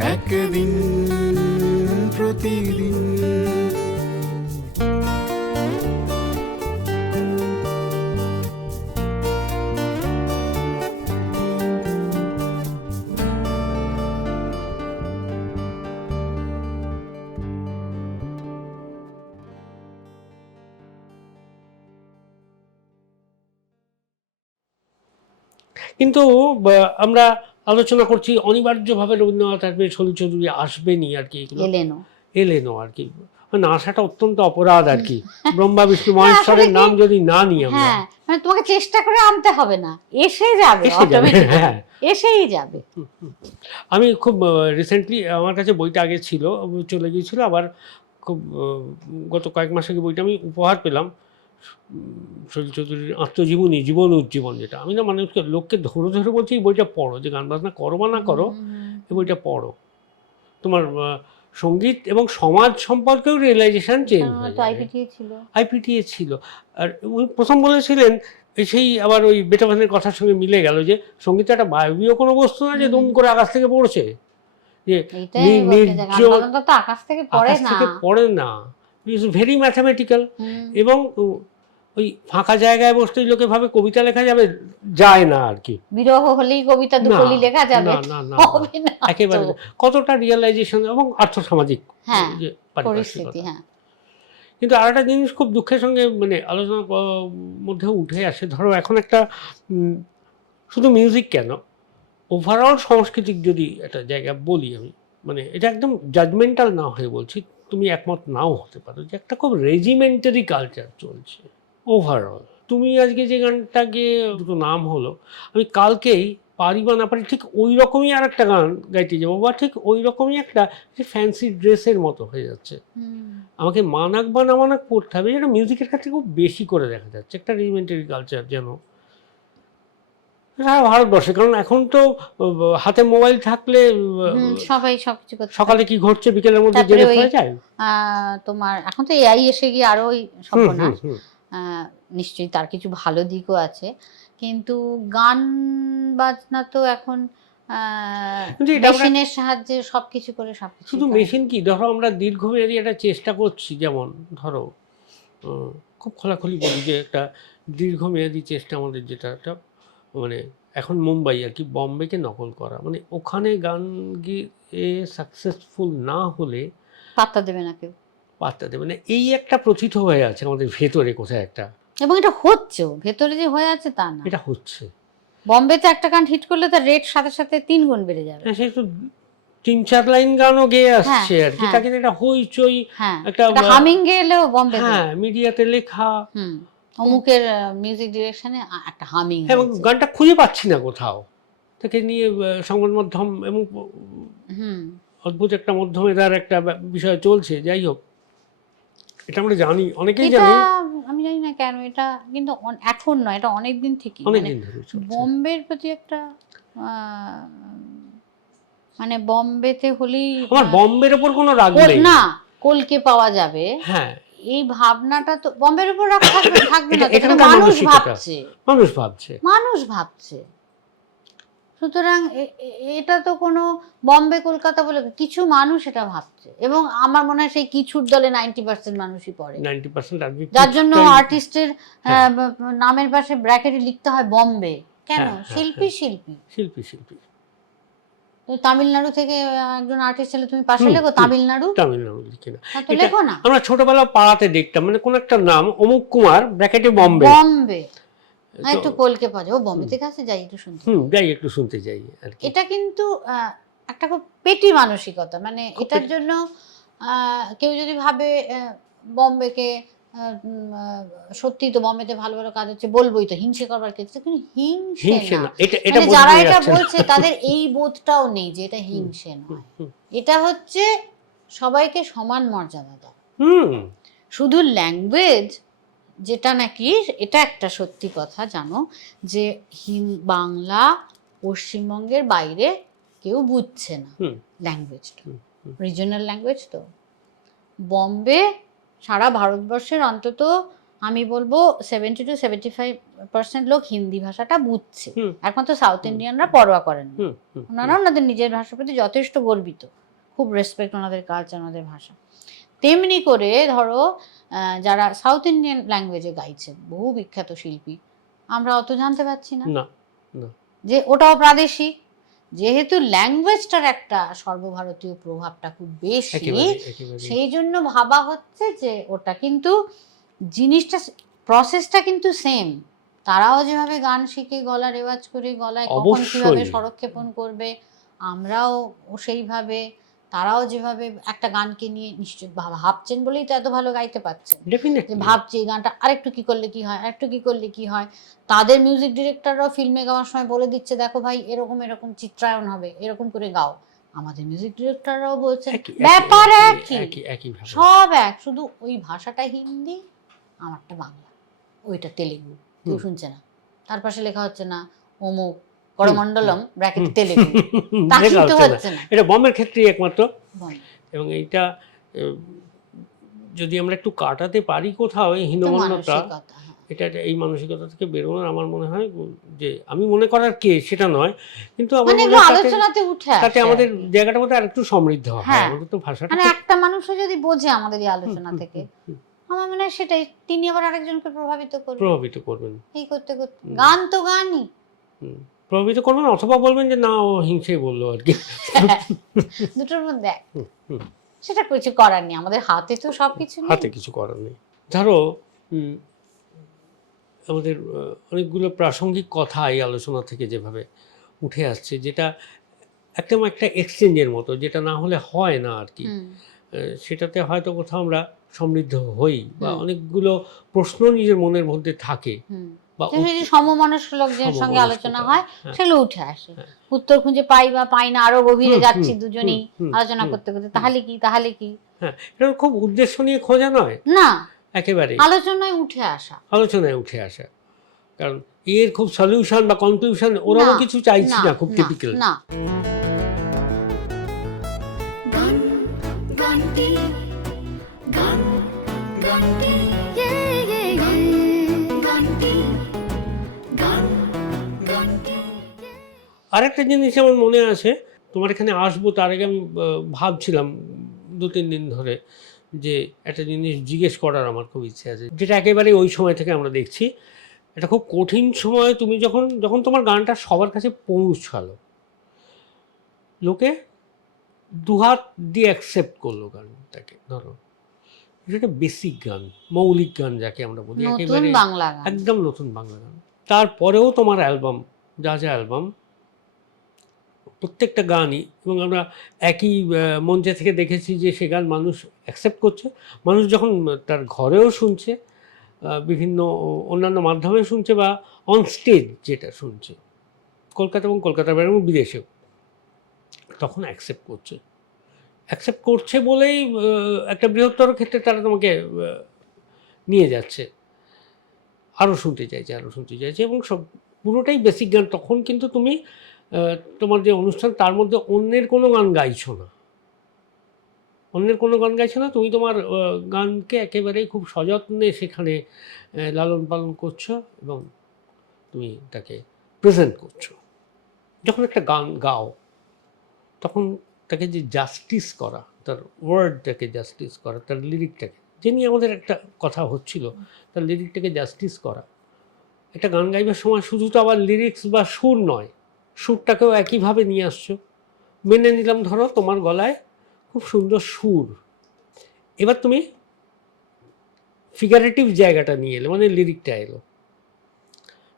একদিন প্রতিদিন কিন্তু বা, আমরা আলোচনা করছি অনিবার্যভাবে রবীন্দ্রনাথ ঠাকুরের শরীর চৌধুরী আসবেনি আর কি এগুলো। এলেনও। এলেনও আর কি। মানে আসাটা অত্যন্ত অপরাধ আর কি। ব্রহ্মা বিষ্ণু মহেশ্বরের নাম যদি না নিই আমরা। হ্যাঁ মানে তোমাকে চেষ্টা করে আনতে হবে না। এসে যাবে। হ্যাঁ। এসেই যাবে। আমি খুব রিসেন্টলি আমার কাছে বইটা আগে ছিল চলে গিয়েছিল আবার খুব গত কয়েক মাস আগে বইটা আমি উপহার পেলাম। শৈল চৌধুরীর আত্মজীবনী জীবন উজ্জীবন যেটা। আমি না মানুষকে লোককে ধরে ধরে বলছি এই বইটা পড়ো। যে গান বাজনা করো বা না করো এই বইটা পড়ো। তোমার সংগীত এবং সমাজ সম্পর্কেও রিয়েলাইজেশন চেঞ্জ। হয়ে আইপিটিএ ছিল। আর উনি প্রথম বলেছিলেন সেই আবার ওই বেটাভানের কথার সঙ্গে মিলে গেল যে সংগীত একটা বায়বীয় কোনো বস্তু না যে দুম করে আকাশ থেকে পড়ছে। যে আকাশ থেকে পড়ে না। ইজ ভেরি ম্যাথামেটিক্যাল এবং ওই ফাঁকা জায়গায় বসতে লোকে ভাবে কবিতা লেখা যাবে যায় না আর কি। বিরহ হলেই কবিতা দুকলি লেখা যাবে। না না না একেবারে। কতটা রিয়েলাইজেশন এবং আর্থসামাজিক হ্যাঁ, পরিস্থিতি। হ্যাঁ। কিন্তু আর একটা জিনিস খুব দুঃখের সঙ্গে মানে আলোচনার মধ্যে উঠে আসে। ধরো এখন একটা শুধু মিউজিক কেন ওভারঅল সাংস্কৃতিক যদি একটা জায়গা বলি আমি মানে এটা একদম জাজমেন্টাল না হয়ে বলছি তুমি একমত নাও হতে পারো যে একটা খুব রেজিমেন্টারি কালচার চলছে। ওভারঅল তুমি আজকে যে গানটাকে দুটো নাম হলো আমি কালকেই পারি বা না পারি ঠিক ওই রকমই আর একটা গান গাইতে যাব বা ঠিক ওই রকমই একটা ফ্যান্সি ড্রেসের মতো হয়ে যাচ্ছে। আমাকে মানাক বা না মানাক পড়তে হবে যেটা মিউজিকের ক্ষেত্রে খুব বেশি করে দেখা যাচ্ছে একটা রেজিমেন্টারি কালচার যেন। সারা ভারতবর্ষে কারণ এখন তো হাতে মোবাইল থাকলে সবাই সবকিছু সকালে কি ঘটছে বিকেলের মধ্যে জেনে ফেলা যায়? তোমার এখন তো এআই এসে গিয়ে আরও সর্বনাশ নিশ্চয়ই তার কিছু ভালো দিকও আছে। কিন্তু গান বাজনা তো এখন মেশিনের সাহায্যে সবকিছু করে সবকিছু শুধু মেশিন কি? ধরো আমরা দীর্ঘমেয়াদী একটা চেষ্টা করছি যেমন ধরো খুব খোলাখুলি বলি যে একটা দীর্ঘমেয়াদী চেষ্টা আমাদের যেটা একটা মানে এখন মুম্বাই আর কি বম্বেকে নকল করা। মানে ওখানে গান গিয়ে সাকসেসফুল না হলে পাত্তা দেবে না কেউ। পাত্তা দেবে। না এই একটা প্রথিত হয়ে আছে আমাদের ভেতরে কোথায় একটা। এবং এটা হচ্ছেও ভেতরে যে হয়ে আছে তা না। এটা হচ্ছে। বম্বেতে একটা গান হিট করলে তার রেট সাথে সাথে তিন গুণ বেড়ে যাবে। হ্যাঁ, সে তো তিন চার লাইন গানও গেয়ে আসছে আর কি। হ্যাঁ। তাকে একটা হইচই হ্যাঁ একটা হামিং গেলেও বম্বে হ্যাঁ মিডিয়াতে লেখা। হুম অমুকের মিউজিক ডিরেকশনে একটা হামিং এবং গানটা খুঁজে পাচ্ছি না কোথাও। তাকে নিয়ে সংবাদ মাধ্যম এবং হুম। অদ্ভুত একটা মাধ্যমে তার একটা বিষয় চলছে। যাই হোক এটা আমরা জানি অনেকেই জানি। আমি জানি না কেন এটা কিন্তু এখন নয় এটা অনেক দিন থেকে চলছে। বম্বের প্রতি একটা মানে বম্বেতে হলেই আমার বম্বের ওপর কোনো রাগ নেই। না কলকে পাওয়া যাবে। হ্যাঁ। এই ভাবনাটা তো বম্বের উপর রাগ থাকবে থাকবে না মানুষ ভাবছে। মানুষ ভাবছে। মানুষ ভাবছে। সুতরাং এটা তো কোনো বম্বে কলকাতা বলে কিছু মানুষ এটা ভাবছে এবং আমার মনে হয় সেই কিছুর দলে নাইনটি পার্সেন্ট মানুষই পড়ে। যার জন্য আর্টিস্টের হ্যাঁ। নামের পাশে ব্র্যাকেটে লিখতে হয় বম্বে। কেন? হ্যাঁ, হ্যাঁ, শিল্পী শিল্পী। শিল্পী শিল্পী। তামিলনাড়ু থেকে একজন আর্টিস্ট এলে তুমি পাশে লেখো তামিলনাড়ু? তামিলনাড়ু লিখি না হ্যাঁ, লেখো না। আমরা ছোটবেলা পাড়াতে দেখতাম মানে কোন একটা নাম অমুক কুমার ব্র্যাকেটে বম্বে। বম্বে। হ্যাঁ, একটু কলকে পাওয়া যায়। ও বম্বে থেকে আসে? যাই একটু শুনতে। হুম যাই একটু শুনতে যাই আর কি। এটা কিন্তু একটা খুব পেটি মানসিকতা। মানে এটার জন্য কেউ যদি ভাবে বম্বেকে সত্যি তো বম্বেতে ভালো ভালো কাজ হচ্ছে বলবোই তো হিংসে করবার ক্ষেত্রে। কিন্তু হিংসে না। মানে যারা এটা বলছে তাদের এই বোধটাও নেই যে এটা হিংসে নয় এটা হচ্ছে সবাইকে সমান মর্যাদা হুম। শুধু ল্যাঙ্গুয়েজ যেটা নাকি এটা একটা সত্যি কথা জানো যে হিন বাংলা পশ্চিমবঙ্গের বাইরে কেউ বুঝছে না। ল্যাঙ্গুয়েজটা। রিজনাল ল্যাঙ্গুয়েজ তো। বম্বে সারা ভারতবর্ষের অন্তত আমি বলব seventy two seventy five percent লোক হিন্দি ভাষাটা বুঝছে। একমাত্র সাউথ ইন্ডিয়ানরা পরোয়া করেন না। ওনারা ওনাদের নিজের ভাষার প্রতি যথেষ্ট গর্বিত। খুব রেসপেক্ট ওনাদের কালচার ওনাদের ভাষা। তেমনি করে ধরো যারা সাউথ ইন্ডিয়ান ল্যাঙ্গুয়েজে গাইছেন বহু বিখ্যাত শিল্পী আমরা অত জানতে পারছি না। যে ওটাও প্রাদেশিক যেহেতু ল্যাঙ্গুয়েজটার একটা সর্বভারতীয় প্রভাবটা খুব বেশি সেই জন্য ভাবা হচ্ছে যে ওটা কিন্তু জিনিসটা প্রসেসটা কিন্তু সেম তারাও যেভাবে গান শিখে গলা রেওয়াজ করে গলায় কখন কীভাবে অবশ্যই। স্বরক্ষেপণ করবে আমরাও সেইভাবে তারাও যেভাবে একটা গানকে নিয়ে নিশ্চয় ভাব- ভাবছেন বলেই তো এত ভালো গাইতে পারছেন। ভাবছি এই গানটা আরেকটু কি করলে কি হয় আরেকটু কি করলে কি হয়। তাদের মিউজিক ডিরেক্টররাও ফিল্মে গাওয়ার সময় বলে দিচ্ছে দেখো ভাই এরকম এরকম চিত্রায়ন হবে এরকম করে গাও। আমাদের মিউজিক ডিরেক্টররাও বলছেন ব্যাপার একই সব এক শুধু ওই ভাষাটা হিন্দি আমারটা বাংলা ওইটা তেলেগু। কেউ শুনছে না। তার পাশে লেখা হচ্ছে না অমুক করমণ্ডলম ব্র্যাকেট। তেলেগু। তা কিন্তু হচ্ছে না। এটা বম্বের ক্ষেত্রেই একমাত্র। এবং এইটা যদি আমরা একটু কাটাতে পারি কোথাও এই হীনমন্যতা হ্যাঁ। এটা এই মানসিকতা থেকে বেরোনোর আমার মনে হয় যে আমি মনে করার কে সেটা নয়। কিন্তু আমার মানে আলোচনাতে উঠে তাতে আমাদের আর জায়গাটা মধ্যে আরেকটু সমৃদ্ধ হয়। আমাদের তো ভাষাটা মানে একটা মানুষও যদি বোঝে আমাদের এই আলোচনা থেকে আমার মনে হয় সেটাই। তিনি আবার আরেকজনকে প্রভাবিত করবে প্রভাবিত করবেন। এই করতে করতে। গান তো গানই। হুম। প্রভাবিত করবেন অথবা বলবেন যে না ও হিংসে বলল আর কি। দুটোর মধ্যে। সেটা কিছু করার নেই আমাদের হাতে তো সবকিছু নেই। হাতে কিছু করার নেই। ধরো আমাদের অনেকগুলো প্রাসঙ্গিক কথা এই আলোচনা থেকে যেভাবে উঠে আসছে যেটা একদম একটা এক্সচেঞ্জের মতো যেটা না হলে হয় না আর কি। সেটাতে হয়তো কোথাও আমরা সমৃদ্ধ হই বা অনেকগুলো প্রশ্ন নিজের মনের মধ্যে থাকে। লোকদের সঙ্গে আলোচনা হয়। হ্যাঁ। সেগুলো উঠে আসে। হ্যাঁ। উত্তর খুঁজে পাই বা পাই না আরও গভীরে যাচ্ছি দুজনেই আলোচনা করতে করতে তাহলে কি তাহলে কি? হ্যাঁ খুব উদ্দেশ্য নিয়ে খোঁজা নয়। না। একেবারে আলোচনায় উঠে আসা। আলোচনায় উঠে আসা। কারণ এর খুব সলিউশন বা কনক্লুশন ওরাও কিছু চাইছি না খুব টিপিক্যাল না। আরেকটা জিনিস আমার মনে আছে তোমার এখানে আসব তার আগে আমি ভাবছিলাম দু তিন দিন ধরে যে একটা জিনিস জিজ্ঞেস করার আমার খুব ইচ্ছে আছে যেটা একেবারে ওই সময় থেকে আমরা দেখছি। এটা খুব কঠিন সময় তুমি যখন যখন তোমার গানটা সবার কাছে পৌঁছালো লোকে দুহাত দিয়ে অ্যাকসেপ্ট করল গানটাকে ধরো। এটা একটা বেসিক গান মৌলিক গান যাকে আমরা বলি একেবারে বাংলা একদম নতুন বাংলা গান। তারপরেও তোমার অ্যালবাম যা যা অ্যালবাম প্রত্যেকটা গানই এবং আমরা একই মঞ্চে থেকে দেখেছি যে সে গান মানুষ অ্যাকসেপ্ট করছে। মানুষ যখন তার ঘরেও শুনছে বিভিন্ন অন্যান্য মাধ্যমে শুনছে বা অন স্টেজ যেটা শুনছে, কলকাতা এবং কলকাতার বাইরে এবং বিদেশেও, তখন অ্যাকসেপ্ট করছে। অ্যাকসেপ্ট করছে বলেই একটা বৃহত্তর ক্ষেত্রে তারা তোমাকে নিয়ে যাচ্ছে। আরও শুনতে চাইছে আরও শুনতে চাইছে এবং সব, পুরোটাই বেসিক গান। তখন কিন্তু তুমি তোমার যে অনুষ্ঠান, তার মধ্যে অন্যের কোনো গান গাইছো না? অন্যের কোনো গান গাইছো না? তুমি তোমার গানকে একেবারেই খুব সযত্নে সেখানে লালন পালন করছ এবং তুমি তাকে প্রেজেন্ট করছ। যখন একটা গান গাও, তখন তাকে যে জাস্টিস করা, তার ওয়ার্ডটাকে জাস্টিস করা, তার লিরিকটাকে যে নিয়ে আমাদের একটা কথা হচ্ছিল, তার লিরিকটাকে জাস্টিস করা। একটা গান গাইবার সময় শুধু তো আবার লিরিক্স বা সুর নয় সুরটাকেও একইভাবে নিয়ে আসছো। মেনে নিলাম ধরো তোমার গলায় খুব সুন্দর সুর। এবার তুমি ফিগারেটিভ জায়গাটা নিয়ে এলে মানে লিরিকটা এলো।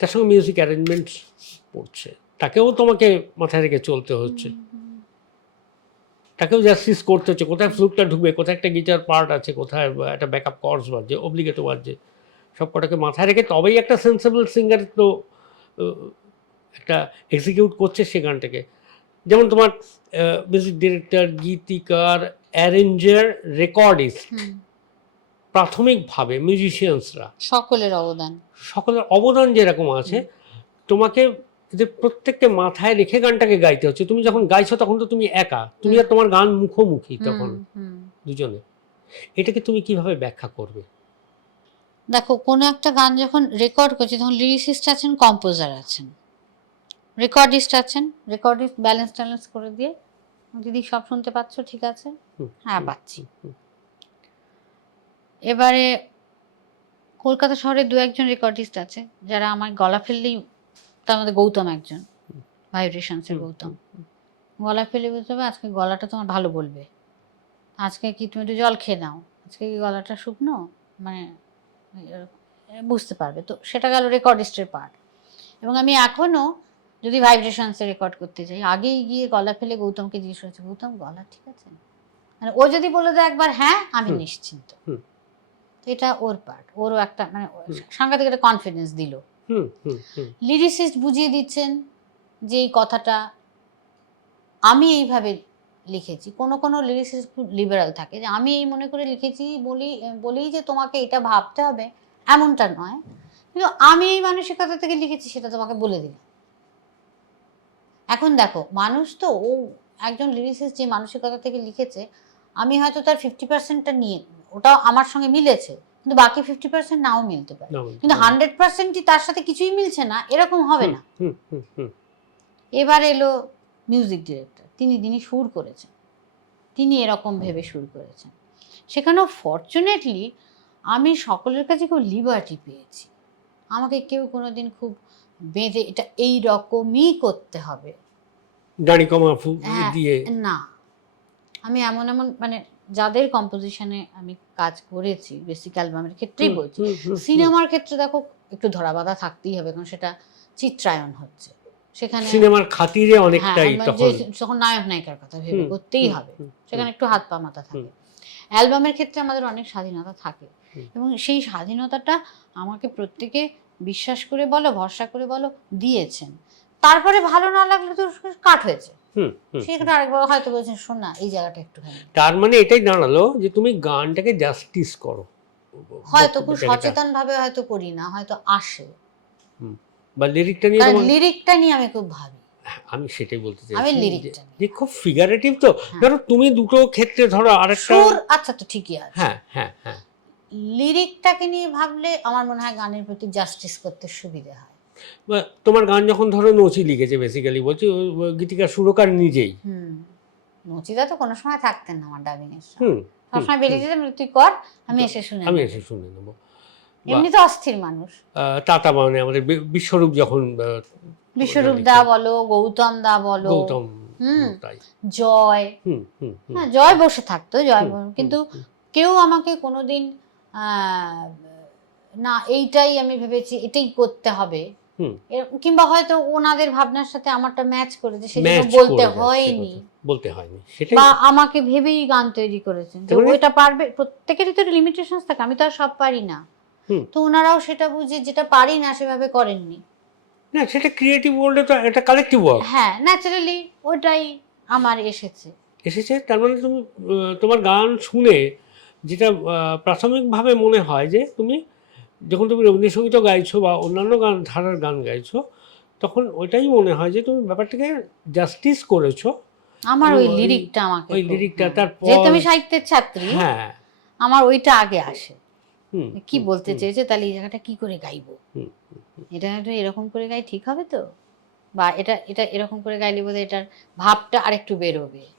তার সঙ্গে মিউজিক অ্যারেঞ্জমেন্ট পড়ছে। তাকেও তোমাকে মাথায় রেখে চলতে হচ্ছে। তাকেও জাস্টিস করতে হচ্ছে। কোথায় ফ্লুকটা ঢুকবে, কোথায় একটা গিটার পার্ট আছে, কোথায় একটা ব্যাকআপ কর্স বাজছে অব্লিগেটো বাজছে সব কটাকে মাথায় রেখে তবেই একটা সেন্সেবল সিঙ্গার তো একটা এক্সিকিউট করছে সে গানটাকে। যেমন তোমার মিউজিক ডিরেক্টর গীতিকার অ্যারেঞ্জার রেকর্ডিস্ট প্রাথমিকভাবে মিউজিশিয়ানসরা সকলের অবদান। সকলের অবদান যেরকম আছে তোমাকে এদের প্রত্যেককে মাথায় রেখে গানটাকে গাইতে হচ্ছে। তুমি যখন গাইছো তখন তো তুমি একা। তুমি আর তোমার গান মুখোমুখি তখন। দুজনে। এটাকে তুমি কীভাবে ব্যাখ্যা করবে? দেখো কোনো একটা গান যখন রেকর্ড করছে তখন লিরিসিস্ট আছেন কম্পোজার আছেন। রেকর্ডিস্ট আছেন? রেকর্ডিস্ট ব্যালেন্স ট্যালেন্স করে দিয়ে দিদি সব শুনতে পাচ্ছ ঠিক আছে? হ্যাঁ পাচ্ছি। এবারে কলকাতা শহরে দু একজন রেকর্ডিস্ট আছে যারা আমার গলা ফেললেই তার মধ্যে গৌতম একজন ভাইব্রেশনসের গৌতম। গলা ফেলে বুঝতে হবে আজকে গলাটা তোমার ভালো বলবে। আজকে কি তুমি একটু জল খেয়ে নাও? আজকে কি গলাটা শুকনো? মানে বুঝতে পারবে। তো সেটা গেল রেকর্ডিস্টের পার্ট এবং আমি এখনও যদি ভাইব্রেশনসে রেকর্ড করতে যাই আগেই গিয়ে গলা ফেলে গৌতমকে জিজ্ঞেস করেছি গৌতম গলা ঠিক আছে? মানে ও যদি বলে দেয় একবার হ্যাঁ আমি নিশ্চিন্ত। এটা ওর পার্ট ওরও একটা মানে সাংঘাতিক একটা কনফিডেন্স দিল। লিরিসিস্ট বুঝিয়ে দিচ্ছেন যে এই কথাটা আমি এইভাবে লিখেছি। কোনো কোনো লিরিসিস্ট খুব লিবারাল থাকে যে আমি এই মনে করে লিখেছি বলি বলেই যে তোমাকে এটা ভাবতে হবে এমনটা নয়। কিন্তু আমি এই মানসিকতা থেকে লিখেছি সেটা তোমাকে বলে দিলাম। এখন দেখো মানুষ তো ও একজন লিরিসিস্ট যে মানসিকতা থেকে লিখেছে আমি হয়তো তার ফিফটি পার্সেন্টটা নিয়ে ওটা আমার সঙ্গে মিলেছে কিন্তু বাকি ফিফটি পার্সেন্ট নাও মিলতে পারে। কিন্তু হান্ড্রেড পার্সেন্টই তার সাথে কিছুই মিলছে না এরকম হবে না। এবার এলো মিউজিক ডিরেক্টর তিনি যিনি সুর করেছেন। তিনি এরকম ভেবে সুর করেছেন। সেখানেও ফর্চুনেটলি আমি সকলের কাছে খুব লিবার্টি পেয়েছি। আমাকে কেউ কোনোদিন খুব বেঁধে এটা এই রকমই করতে হবে। দাড়ি কমা হ্যাঁ, দিয়ে। না। আমি এমন এমন মানে যাদের কম্পোজিশনে আমি কাজ করেছি বেসিক অ্যালবামের ক্ষেত্রেই বলছি। সিনেমার ক্ষেত্রে দেখো একটু ধরা বাঁধা থাকতেই হবে কারণ সেটা চিত্রায়ন হচ্ছে। সেখানে সিনেমার খাতিরে হ্যাঁ, অনেকটাই মানে তখন যখন নায়ক নায়িকার কথা ভেবে করতেই হবে সেখানে একটু হাত পা মাথা থাকে। অ্যালবামের ক্ষেত্রে আমাদের অনেক স্বাধীনতা থাকে এবং সেই স্বাধীনতাটা আমাকে প্রত্যেকে বিশ্বাস করে বলো ভরসা করে বলো দিয়েছেন। তারপরে ভালো না লাগলে তো কাট হয়েছে। হুম। আরেকবার হয়তো বলছেন শোন না এই জায়গাটা একটুখানি। তার মানে এটাই দাঁড়াল যে তুমি গানটাকে জাস্টিস করো। হয়তো খুব সচেতন ভাবে হয়তো করি না হয়তো আসে। বা লিরিকটা নিয়ে লিরিকটা নিয়ে আমি খুব ভাবি। আমি সেটাই বলতে চাই আমি লিরিকটা যে খুব ফিগারেটিভ তো। হ্যাঁ। ধরো তুমি দুটো ক্ষেত্রে ধরো আরেকটা আচ্ছা তো ঠিকই আছে। হ্যাঁ হ্যাঁ হ্যাঁ। লিরিকটাকে নিয়ে ভাবলে আমার মনে হয় গানের প্রতি জাস্টিস করতে সুবিধা হয়। তোমার গান যখন ধরো নচি লিখেছে বেসিক্যালি বলছি গীতিকার সুরকার নিজেই। নচিদা তো কোনো সময় থাকতেন না আমার ডাবিং এর সবসময় বেরিয়ে যেতেন তুই কর আমি এসে শুনে আমি এসে শুনে নেব। এমনি তো অস্থির মানুষ। তাতা মানে আমাদের বিশ্বরূপ যখন বিশ্বরূপ দা বলো গৌতম দা বলো গৌতম জয়। হ্যাঁ জয় বসে থাকতো জয় কিন্তু কেউ আমাকে কোনোদিন না এইটাই আমি ভেবেছি এটাই করতে হবে। কিংবা হয়তো ওনাদের ভাবনার সাথে আমারটা ম্যাচ করেছে সেজন্য match বলতে হয়নি। বলতে হয়নি সেটাই বা আমাকে ভেবেই গান তৈরি করেছেন যে মানে- ওইটা পারবে প্রত্যেকেরই তো লিমিটেশন থাকে আমি তো আর সব পারি না। তো ওনারাও সেটা বুঝে যেটা পারি না সেভাবে করেননি। না সেটা ক্রিয়েটিভ ওয়ার্ল্ডে তো এটা কালেক্টিভ ওয়ার্ক হ্যাঁ ন্যাচারালি ওটাই আমার এসেছে। এসেছে তার মানে তুমি তোমার গান শুনে যেটা প্রাথমিকভাবে মনে হয় যে তুমি যখন তুমি রবীন্দ্রসঙ্গীত গাইছো বা অন্যান্য গান ধারার গান গাইছো তখন ওইটাই মনে হয় যে তুমি ব্যাপারটাকে জাস্টিস করেছ। আমার ওই লিরিকটা আমাকে ওই লিরিকটা। তারপর- যেহেতু আমি সাহিত্যের ছাত্রী হ্যাঁ। আমার ওইটা আগে আসে। হুম, কি বলতে চেয়েছে তাহলে এই জায়গাটা কি করে গাইবো? হুম, এটা একটু এরকম করে গাই ঠিক হবে তো? বা এটা এটা এরকম করে গাইলে বোধহয় এটার ভাবটা আরেকটু বেরোবে।